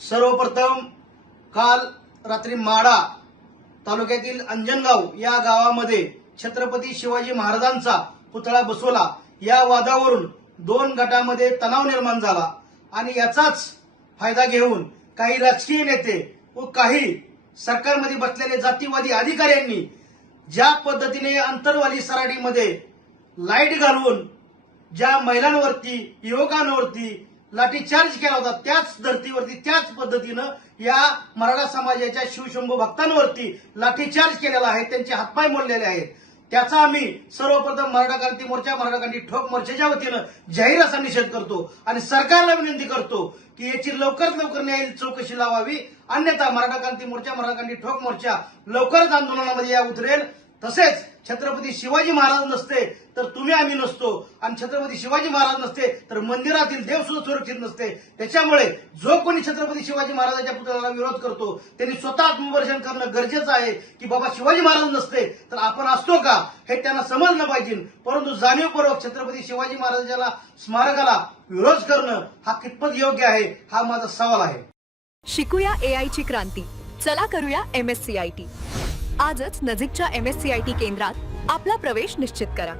सर्वप्रथम काल रात्री माढा तालुक्यातील अंजनगाव या गावामध्ये छत्रपती शिवाजी महाराजांचा पुतळा बसवला। या वादावरून दोन गटामध्ये तणाव निर्माण झाला आणि याचाच फायदा घेऊन काही राजकीय नेते व काही सरकारमध्ये बसलेले जातीवादी अधिकाऱ्यांनी ज्या पद्धतीने अंतरवाली सराडीमध्ये लाईट घालून ज्या महिलांवरती युवकांवरती लाठीचार्ज केला होता त्याच धर्तीवरती त्याच पद्धतीनं या मराठा समाजाच्या शिवशंभू भक्तांवरती लाठीचार्ज केलेला आहे, त्यांचे हातपाय मोडलेले आहेत। त्याचा आम्ही सर्वप्रथम मराठा क्रांती मोर्चा मराठा क्रांती ठोक मोर्चाच्या वतीनं जाहीर असा निषेध करतो आणि सरकारला विनंती करतो की याची लवकरात लवकर न्यायिक चौकशी लावावी, अन्यथा मराठा क्रांती मोर्चा मराठा क्रांती ठोक मोर्चा लवकरच आंदोलनामध्ये उतरेल। तसेच छत्रपती शिवाजी महाराज नसते तर तुम्ही आम्ही नसतो आणि छत्रपती शिवाजी महाराज नसते तर मंदिरातील देव सुद्धा सुरक्षित नसते। त्याच्यामुळे जो कोणी छत्रपती शिवाजी महाराजांच्या पुतळ्याला विरोध करतो त्यांनी स्वतः आत्मविमर्शन करणं गरजेचं आहे की बाबा शिवाजी महाराज नसते तर आपण असतो का हे त्यांना समजलं पाहिजे। परंतु जाणीवपूर्वक छत्रपती शिवाजी महाराजांच्या स्मारकाला विरोध करणं हा कितपत योग्य आहे हा माझा सवाल आहे। शिकूया AI ची क्रांती, चला करूया MSCIT। आजच नजीकच्या MSCIT केंद्रात आपला प्रवेश निश्चित करा।